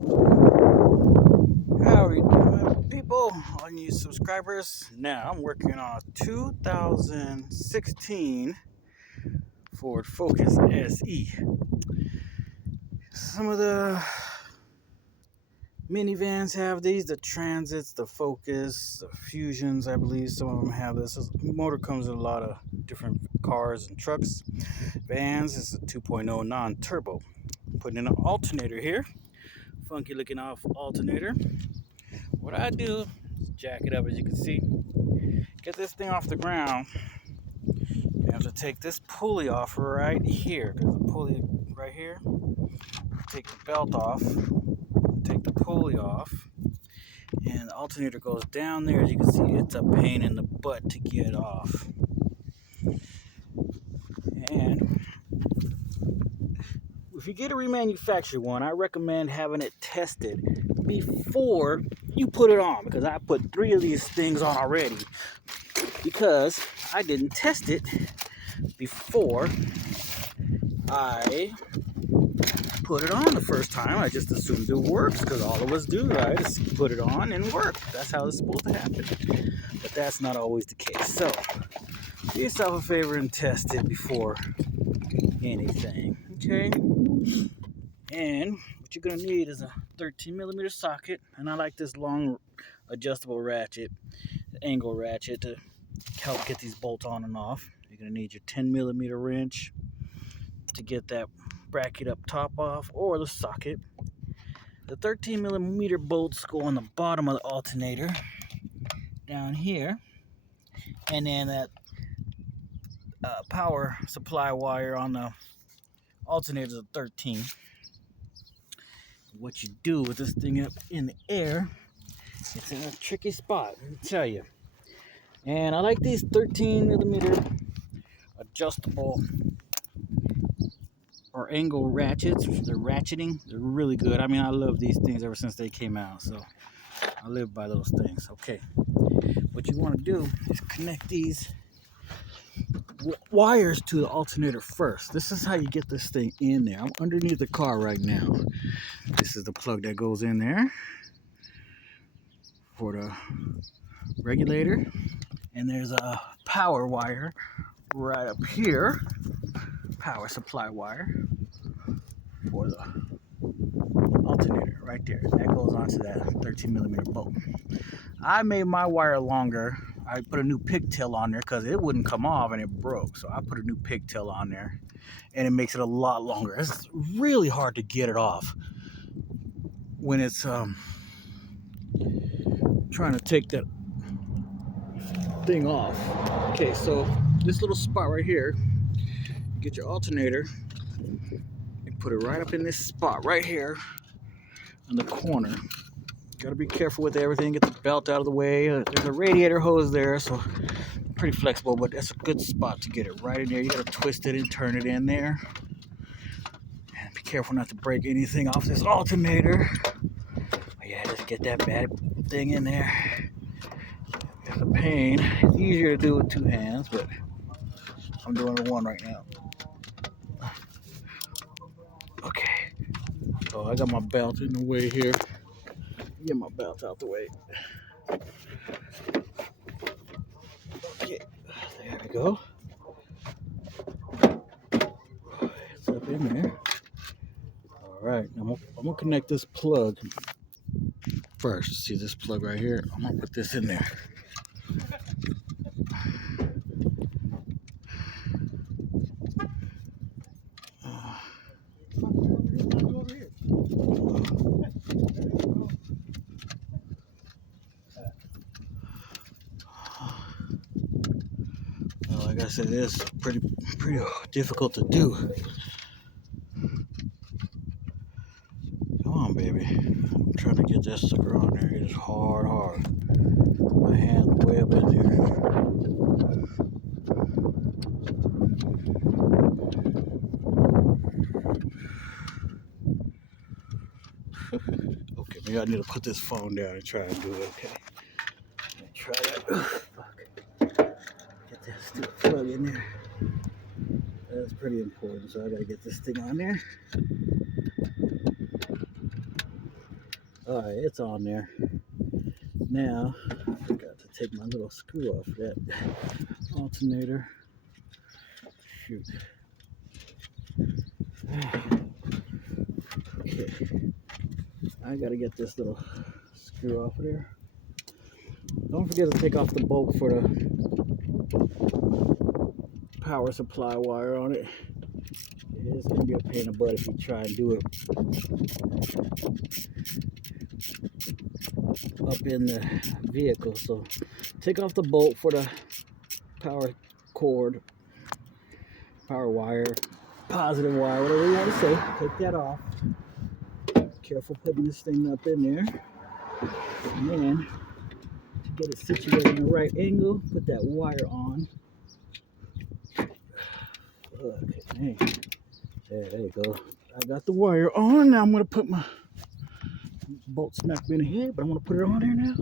How are you doing, people? All you subscribers. Now I'm working on a 2016 Ford Focus SE. Some of the minivans have these, the Transits, the Focus, the Fusions, I believe some of them have this. This motor comes in a lot of different cars and trucks. Vans is a 2.0 non-turbo. Putting in an alternator here. Funky looking off alternator. What I do is jack it up, as you can see. Get this thing off the ground. You have to take this pulley off right here. There's a pulley right here. Take the belt off. Take the pulley off. And the alternator goes down there. As you can see, it's a pain in the butt to get off. And if you get a remanufactured one, I recommend having it tested before you put it on. Because I put 3 of these things on already. Because I didn't test it before I put it on the first time. I just assumed it works because all of us do, right? Just put it on and work. That's how it's supposed to happen. But that's not always the case. So do yourself a favor and test it before anything. Okay? And what you're gonna need is a 13mm socket, and I like this long adjustable ratchet, angle ratchet, to help get these bolts on and off. You're gonna need your 10mm wrench to get that bracket up top off, or the socket. The 13mm bolts go on the bottom of the alternator down here, and then that power supply wire on the alternator is a 13. What you do with this thing up in the air, it's in a tricky spot, let me tell you. And I like these 13mm adjustable or angle ratchets. They're ratcheting. They're really good. I mean, I love these things ever since they came out, so I live by those things. Okay, what you want to do is connect these wires to the alternator first. This is how you get this thing in there. I'm underneath the car right now. This is the plug that goes in there for the regulator, and there's a power wire right up here, power supply wire for the alternator right there. That goes onto that 13mm bolt. I made my wire longer. I put a new pigtail on there because it wouldn't come off and it broke. So I put a new pigtail on there, and it makes it a lot longer. It's really hard to get it off when it's trying to take that thing off. Okay, so this little spot right here, get your alternator and put it right up in this spot right here in the corner. Gotta be careful with everything. Get the belt out of the way. There's a radiator hose there, so pretty flexible, but that's a good spot to get it right in there. You gotta twist it and turn it in there. And be careful not to break anything off this alternator. But yeah, just get that bad thing in there. It's a pain. It's easier to do with 2 hands, but I'm doing it with 1 right now. Okay. So I got my belt in the way here. Get my belt out the way. Okay, there we go. It's up in there. All right, I'm gonna connect this plug first. See this plug right here? I'm gonna put this in there. Well, like I said, it's pretty difficult to do. Come on, baby. I'm trying to get that sucker on there. It's hard. My hand's way up in there. Okay, maybe I need to put this phone down and try and do it. Okay. Try that. Fuck. Get that stupid plug in there. That's pretty important, so I gotta get this thing on there. All right, it's on there. Now, I forgot to take my little screw off that alternator. Shoot. Okay. I gotta get this little screw off of there. Don't forget to take off the bolt for the power supply wire on it. It's gonna be a pain in the butt if you try and do it up in the vehicle. So take off the bolt for the power cord, power wire, positive wire, whatever you want to say. Take that off. Careful putting this thing up in there. And then to get it situated in the right angle, put that wire on. Okay, dang. There you go. I got the wire on. Now I'm going to put my bolt smack me in the head, but I'm going to put it on there now.